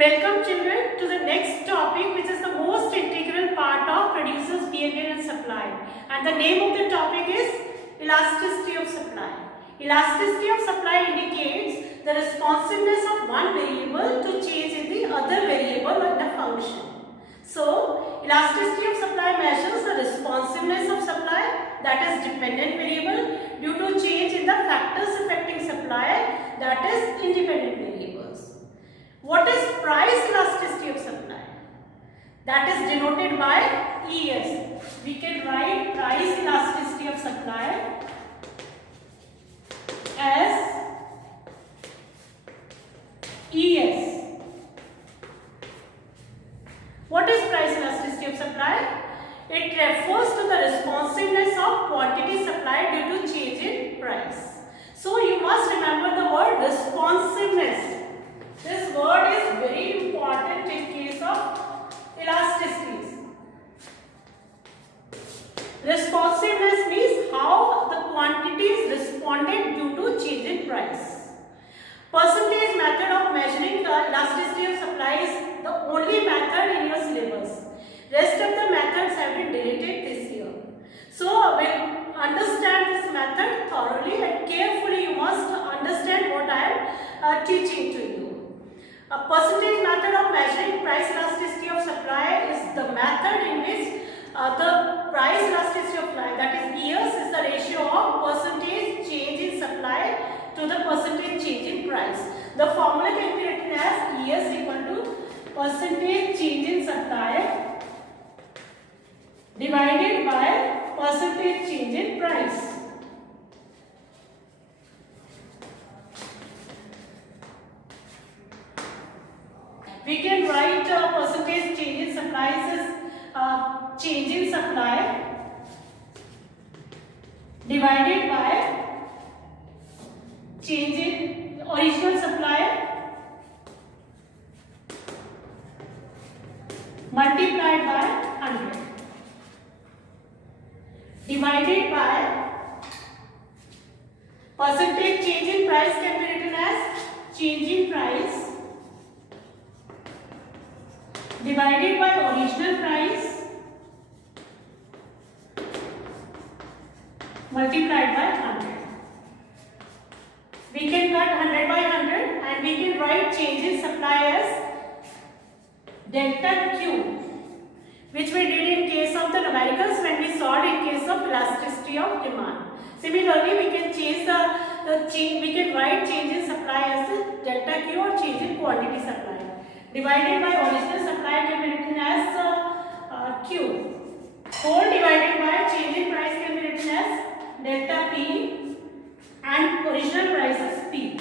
Welcome children to the next topic, which is the most integral part of producer's behavior and supply, and the name of the topic is elasticity of supply. Elasticity of supply indicates the responsiveness of one variable to change in the other variable in a function. So, elasticity of supply measures the responsiveness of supply, that is dependent variable, due to change in the factors affecting supply, that is independent variables. What is price elasticity of supply? That is denoted by ES. We can write price elasticity of supply as ES. What is price elasticity of supply? It refers to the responsiveness of quantity supplied due to change in price. So you must remember the word responsiveness. This word is very important in case of elasticities. Responsiveness means how the quantities responded due to change in price. Percentage method of measuring the elasticity of supply is the only method in your syllabus. Rest of the methods have been deleted this year. So, we'll understand this method thoroughly and carefully. You must understand what I am teaching to you. A percentage method of measuring price elasticity of supply is the method in which the price elasticity of supply, that is ES, is the ratio of percentage change in supply to the percentage change in price. The formula can be written as ES equal to percentage change in supply divided by percentage change in price. We can write percentage change in supply as change in supply divided by change in original supply multiplied by 100 divided by percentage change in price can be written as change in price divided by original price multiplied by 100. We can cut 100 by 100 and we can write change in supply as delta Q, which we did in case of the numericals when we solved in case of elasticity of demand. Similarly, we can change we can write change in supply as delta Q or change in quantity supply. Divided by original supply can be written as Q. Whole divided by change in price can be written as delta P and original price as P.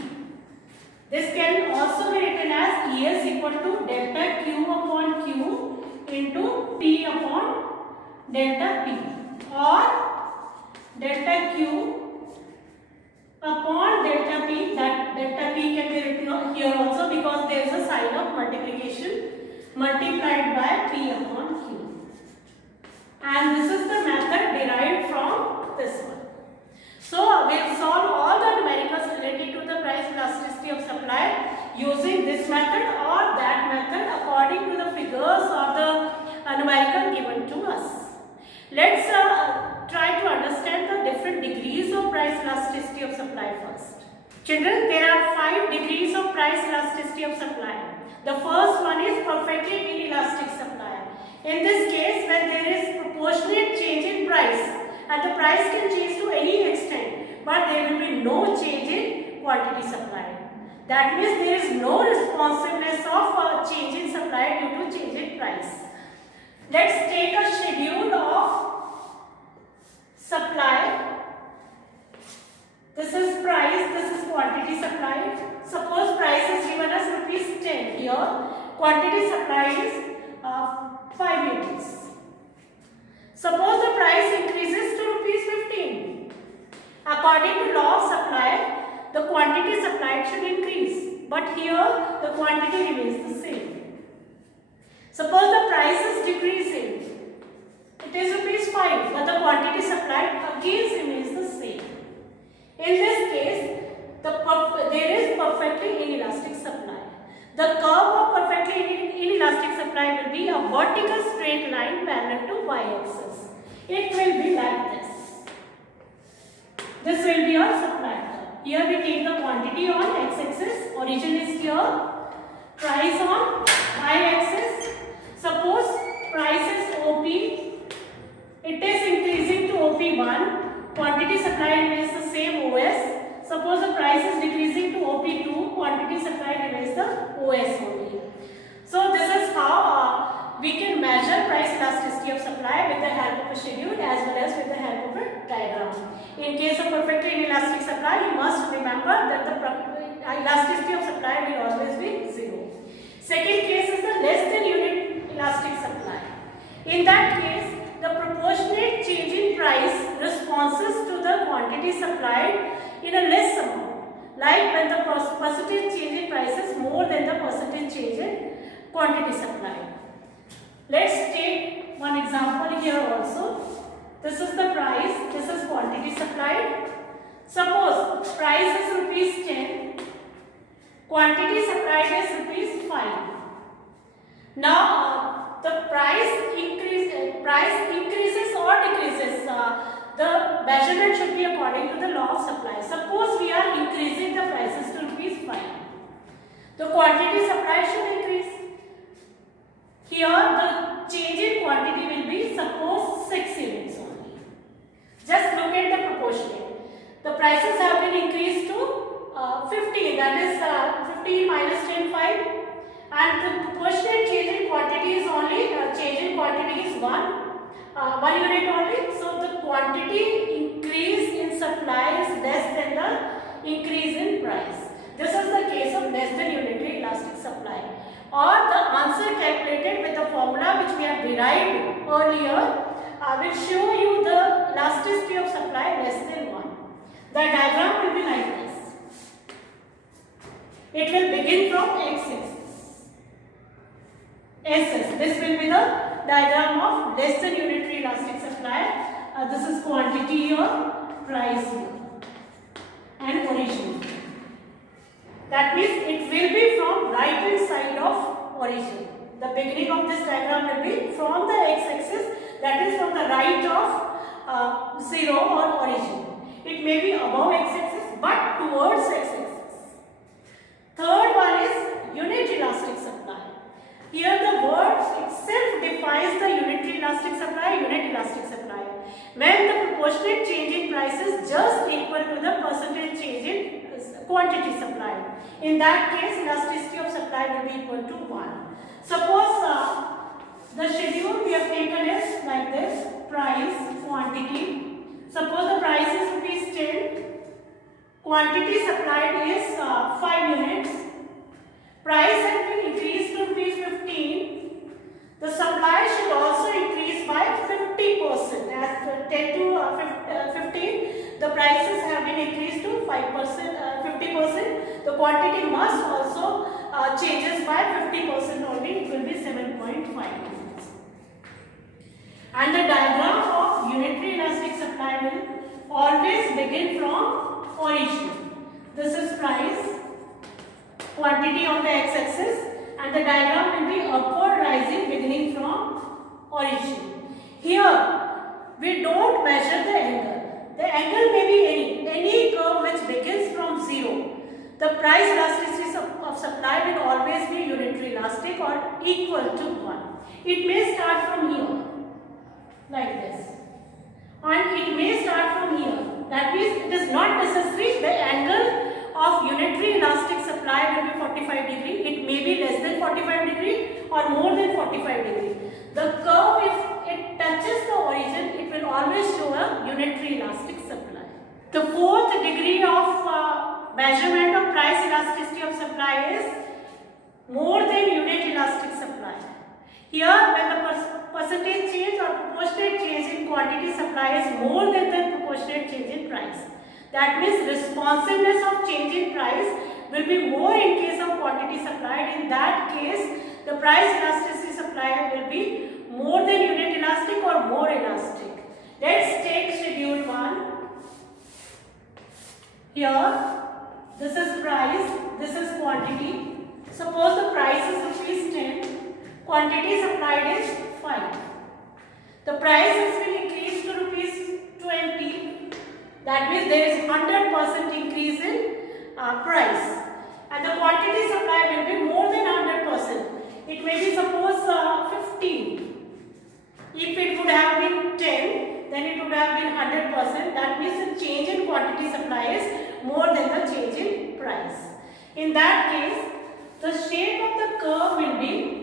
This can also be written as ES equal to delta Q upon Q into P upon delta P, or delta Q upon delta P. That delta P can be written here also because there is a sign of multiplication, multiplied by P upon Q. And this is the method derived from this one. So, we will solve all the numericals related to the price elasticity of supply using this method or that method according to the figures or the numerical given to us. Let's try to understand the different degrees of price elasticity of supply first. Children, there are 5 degrees of price elasticity of supply. The first one is perfectly inelastic supply. In this case, when there is proportionate change in price and the price can change to any extent, but there will be no change in quantity supply. That means there is no responsiveness of change in supply due to change in price. Let's take a schedule of supply. This is price, this is quantity supplied. Suppose price is given as rupees 10 here. Quantity supply is 5 units. Suppose the price increases to rupees 15. According to law of supply, the quantity supplied should increase. But here the quantity remains the same. Suppose the price is decreasing. It is rupees 5, but the quantity supplied again remains the same. In this case, there is perfectly inelastic supply. The curve of perfectly will be a vertical straight line parallel to y-axis. It will be like this. This will be our supply curve. Here we take the quantity on x-axis, origin is here, price on y-axis. Suppose price is OP, it is increasing to OP1, quantity supplied remains the same OS. Suppose the price is decreasing to OP2, quantity supplied remains the OS only. So this is how we can measure price elasticity of supply with the help of a schedule as well as with the help of a diagram. In case of perfectly inelastic supply, you must remember that the elasticity of supply will always be 0. Second case is the less than unit elastic supply. In that case, the proportionate change in price responses to the quantity supplied in a less amount, like when the percentage change in price is more than the percentage change in quantity supplied. Let's take one example here also. This is the price, this is quantity supplied. Suppose price is rupees 10, quantity supplied is rupees 5. Now the price increases or decreases. The measurement should be according to the law of supply. Suppose we are increasing the prices to rupees 5. The quantity supply should increase. Here the change in quantity will be suppose 6 units only. Just look at the proportionate. The prices have been increased to 15, that is 15 minus 10, 5. And the proportionate change in quantity is only, change in quantity is 1 unit only. So the quantity increase in supply is less than the increase in price. This is the case of less than unitary elastic supply. Or the answer calculated with the formula which we have derived earlier will show you the elasticity of supply less than 1. The diagram will be like this. It will begin from x-axis. This will be the diagram of less than unitary elastic supply. This is quantity here, price here, and origin. That means it will be from right hand side of origin. The beginning of this diagram will be from the x-axis, that is from the right of 0 or origin. It may be above x-axis but towards x-axis. Third one is unit elastic supply. Here the word itself defines the unitary elastic supply, unit elastic supply. When the proportionate change in price is just equal to the percentage change in quantity supplied. In that case, elasticity of supply will be equal to 1. Suppose the schedule we have taken is like this: price, quantity. Suppose the price is rupees 10, quantity supplied is 5 units. Price has been increased to rupees 15. The supply should also increase by 50%. As 10 to 15, the prices have been increased to 50%. The quantity must also changes by 50% only. It will be 7.5 units. And the diagram of unitary elastic supply will always begin from origin. This is price, quantity on the x-axis, and the diagram will be upward rising beginning from origin. Here we don't measure the angle. The angle may be any curve which begins from 0. The price elasticity of supply will always be unitary elastic or equal to 1. It may start from here like this, and it may start from here. That means it is not necessary the angle of unitary elastic supply will be 45 degree. It may be less than 45 degree or more than 45 degree. The curve, if it touches the origin, it will always show a unitary elastic supply. The fourth degree of measurement of price elasticity of supply is more than unit elastic supply. Here, when the percentage change or proportionate change in quantity supply is more than the proportionate change in price. That means responsiveness of change in price will be more in case of quantity supplied. In that case, the price elasticity supply will be more than unit elastic or more elastic. Let's take schedule 1. Here, this is price, this is quantity. Suppose the price is rupees 10, quantity supplied is 5. The price has been increased to rupees 20. That means there is 100% increase in price, and the quantity supplied will be more than 100%. It may be suppose 15. If it would have been 10, then it would have been 100%. That means the change in quantity supply is more than the change in price. In that case, the shape of the curve will be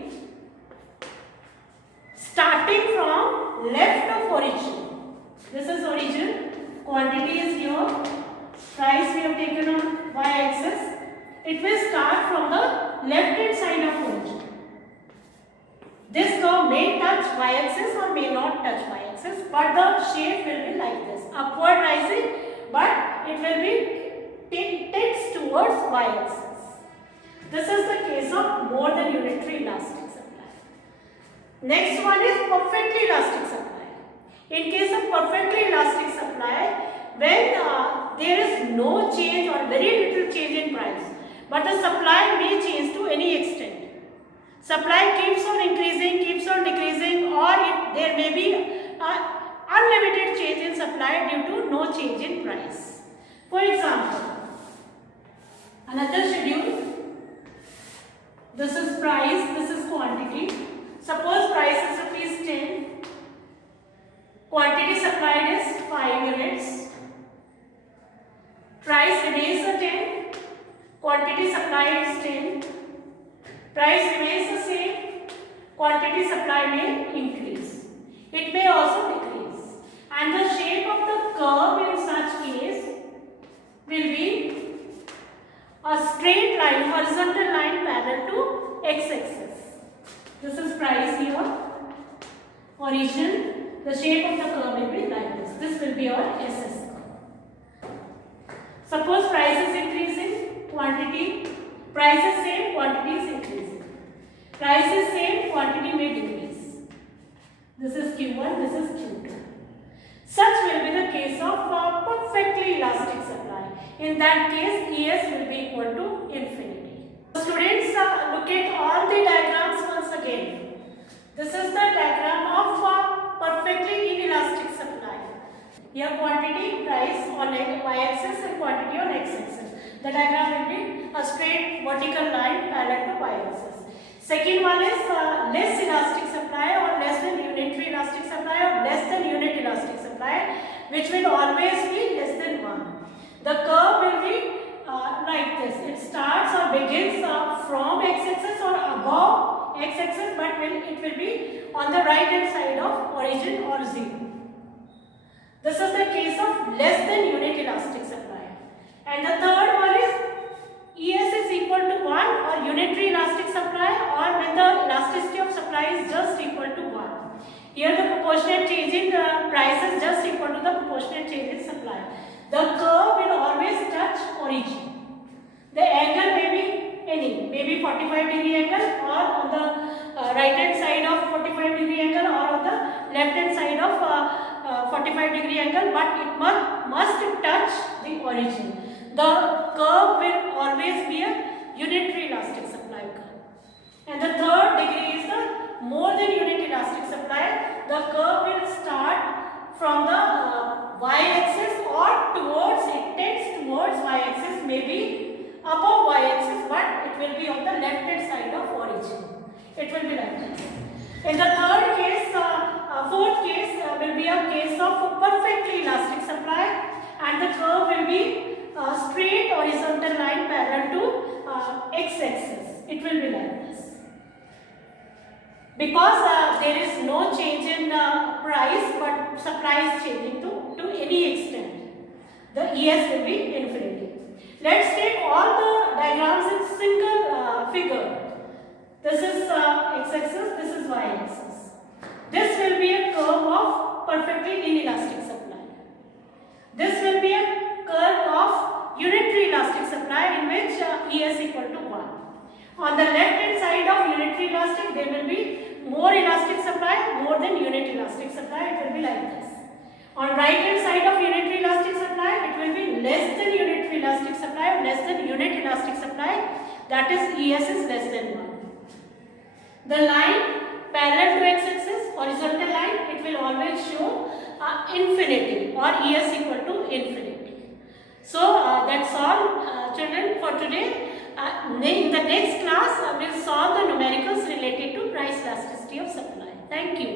starting from left of origin. This is origin, quantity is here, price we have taken on y-axis. It will start from the left hand side of origin. This curve may touch y-axis or may not touch y-axis, but the shape will be like this, upward rising, but it will be tends towards y-axis. This is the case of more than unitary elastic supply. Next one is perfectly elastic supply. In case of perfectly elastic supply, when there is no change or very little change in price, but the supply may change to any extent. Supply keeps on increasing, keeps on decreasing, or there may be unlimited change in supply due to no change in price. For example, another schedule. This is price, this is quantity. Suppose price is rupees 10. Quantity supplied is 5 units. Price remains the 10. Quantity supplied is 10. Price remains the same. Quantity supply may increase. It may also decrease. And the shape of the curve in such case will be a straight line, horizontal line parallel to x-axis. This is price here. Origin. The shape of the curve will be like this. This will be our SS curve. Suppose price is increasing, quantity, price is same, quantity is increasing. Price is same, quantity may decrease. This is Q1, this is Q2. Such will be the case of perfectly elastic supply. In that case, ES will be equal to infinity. Students, look at all the diagrams once again. This is the diagram of perfectly inelastic supply. Here quantity, price on y-axis and quantity on x-axis. The diagram will be a straight vertical line parallel to y-axis. Second one is less elastic supply or less than unitary elastic supply or less than unit elastic supply, which will always be less than 1. The curve will be like this. It starts or begins from x-axis or above x-axis, but it will be on the right hand side of origin or 0. This is the case of less than unit elastic supply. And the third one is ES is equal to 1 or unitary elastic supply, or when the elasticity of supply is just equal to 1. Here the proportionate change in price is just equal to the proportionate change in supply. The curve will always touch origin. The angle may be any, maybe 45 degree angle, or on the right hand side of 45 degree angle, or on the left hand side of 45 degree angle, but it must touch the origin. The curve will always be a unitary elastic supply curve. And the third degree is the more than unit elastic supply. The curve will start from the y-axis or it tends towards y-axis, maybe above y-axis, but it will be on the left hand side of origin. It will be like this. In the fourth case will be a case of perfectly elastic supply, and the curve will be straight horizontal line parallel to x-axis. It will be like this. Because there is no change in price, but supply is changing to any extent, the ES will be infinity. Let's take all the diagrams in single figure. This is x-axis, this is y-axis. This will be a curve of perfectly inelastic supply. This will be a curve of unitary elastic supply in which ES equal to 1. On the left hand side of unitary elastic, there will be more elastic supply, more than unit elastic supply. It will be like this. On right hand side of unitary elastic supply, it will be less than unitary elastic supply, less than unit elastic supply. That is ES is less than 1. The line parallel to x-axis, horizontal line, it will always show infinity or ES equal to infinity. So that's all children for today. In the next class, we will solve the numericals related to price elasticity of supply. Thank you.